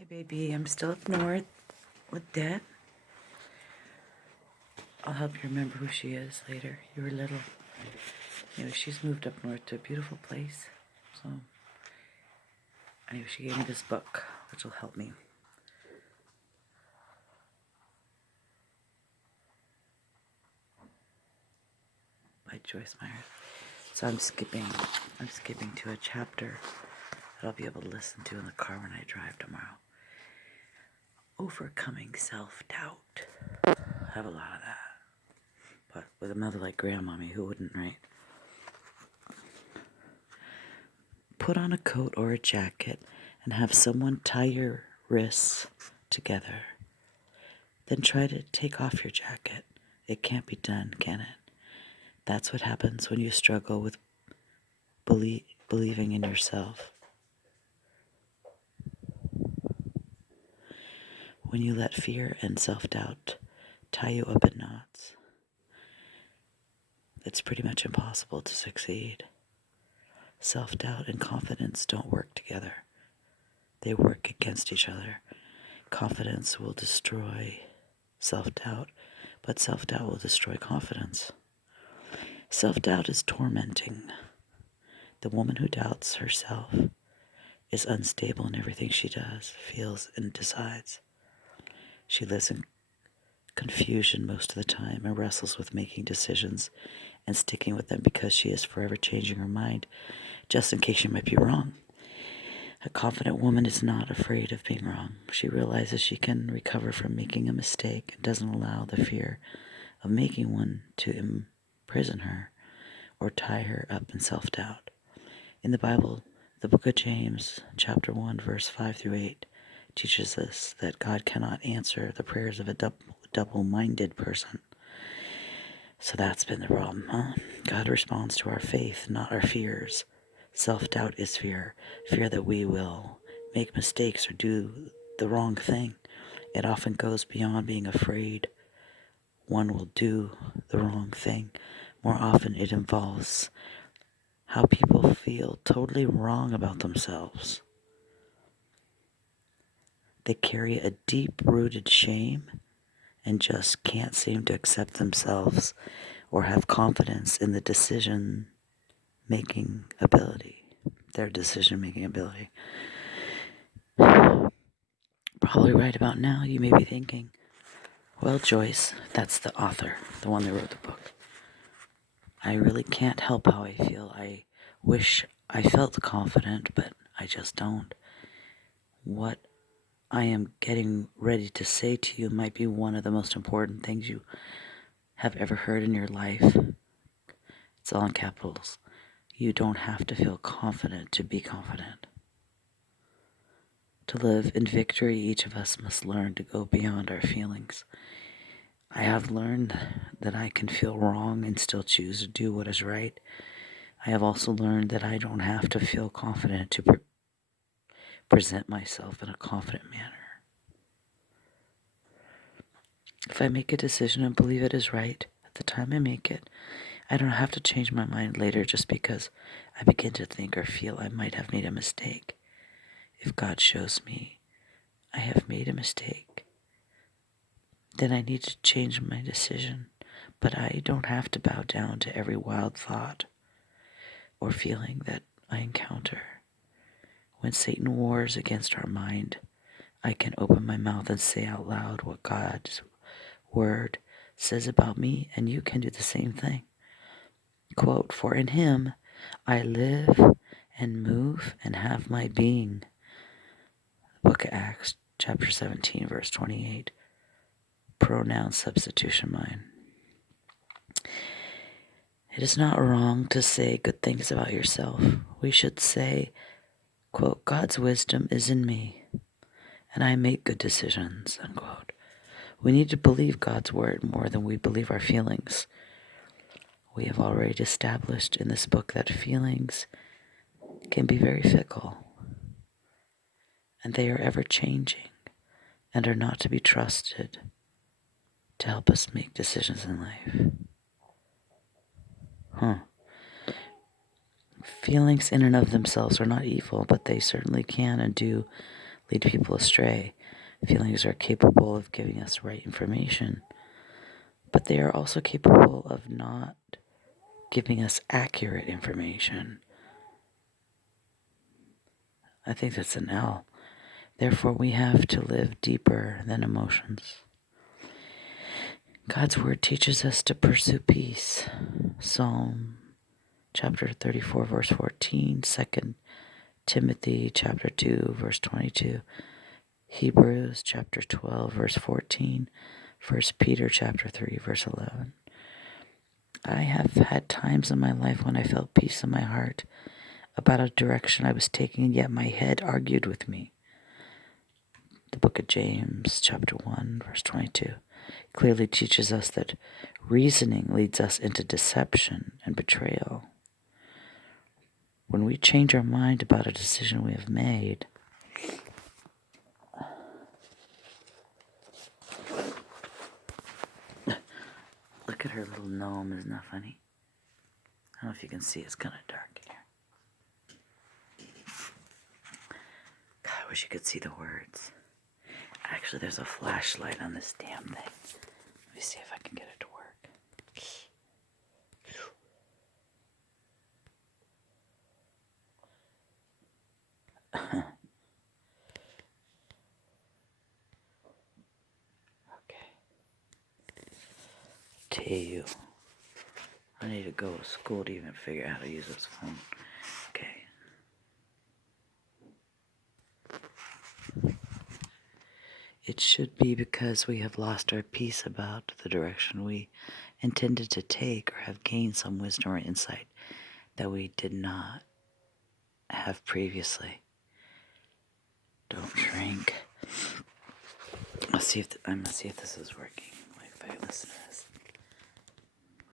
Hi, baby. I'm still up north with Dad. I'll help you remember who she is later. You were little. She's moved up north to a beautiful place. So, anyway, she gave me this book, which will help me. By Joyce Meyer. So I'm skipping to a chapter that I'll be able to listen to in the car when I drive tomorrow. Overcoming self-doubt. I have a lot of that. But with a mother like Grandmommy, who wouldn't, right? Put on a coat or a jacket and have someone tie your wrists together. Then try to take off your jacket. It can't be done, can it? That's what happens when you struggle with believing in yourself. When you let fear and self-doubt tie you up in knots, it's pretty much impossible to succeed. Self-doubt and confidence don't work together. They work against each other. Confidence will destroy self-doubt, but self-doubt will destroy confidence. Self-doubt is tormenting. The woman who doubts herself is unstable in everything she does, feels, and decides. She lives in confusion most of the time and wrestles with making decisions and sticking with them because she is forever changing her mind just in case she might be wrong. A confident woman is not afraid of being wrong. She realizes she can recover from making a mistake and doesn't allow the fear of making one to imprison her or tie her up in self-doubt. In the Bible, the book of James, chapter 1, verse 5 through 8, teaches us that God cannot answer the prayers of a double-minded person. So that's been the problem, huh? God responds to our faith, not our fears. Self-doubt is fear that we will make mistakes or do the wrong thing. It often goes beyond being afraid one will do the wrong thing. More often it involves how people feel totally wrong about themselves. They carry a deep-rooted shame and just can't seem to accept themselves or have confidence in the decision-making ability, their decision-making ability. Probably right about now, you may be thinking, well, Joyce, that's the author, the one that wrote the book. I really can't help how I feel. I wish I felt confident, but I just don't. What I am getting ready to say to you might be one of the most important things you have ever heard in your life. It's all in capitals. You don't have to feel confident to be confident. To live in victory, each of us must learn to go beyond our feelings. I have learned that I can feel wrong and still choose to do what is right. I have also learned that I don't have to feel confident to present myself in a confident manner. If I make a decision and believe it is right at the time I make it, I don't have to change my mind later just because I begin to think or feel I might have made a mistake. If God shows me I have made a mistake, then I need to change my decision. But I don't have to bow down to every wild thought or feeling that I encounter. When Satan wars against our mind, I can open my mouth and say out loud what God's word says about me, and you can do the same thing. Quote, "For in him I live and move and have my being." Book of Acts, chapter 17, verse 28. Pronoun substitution mind. It is not wrong to say good things about yourself. We should say, quote, "God's wisdom is in me, and I make good decisions," unquote. We need to believe God's word more than we believe our feelings. We have already established in this book that feelings can be very fickle, and they are ever changing and are not to be trusted to help us make decisions in life. Feelings in and of themselves are not evil, but they certainly can and do lead people astray. Feelings are capable of giving us right information, but they are also capable of not giving us accurate information. I think that's an L. Therefore, we have to live deeper than emotions. God's word teaches us to pursue peace. Psalm chapter 34, verse 14, 2 Timothy chapter 2, verse 22, Hebrews chapter 12, verse 14, 1 Peter chapter 3, verse 11. I have had times in my life when I felt peace in my heart about a direction I was taking, and yet my head argued with me. The book of James chapter 1, verse 22 clearly teaches us that reasoning leads us into deception and betrayal. When we change our mind about a decision we have made, look at her little gnome, isn't that funny? I don't know if you can see, it's kind of dark here. God, I wish you could see the words. Actually, there's a flashlight on this damn thing. Let me see if I can get it to work. Okay. Tell you, I need to go to school to even figure out how to use this phone. Okay. It should be because we have lost our peace about the direction we intended to take, or have gained some wisdom or insight that we did not have previously. Don't shrink. I'm gonna see if this is working.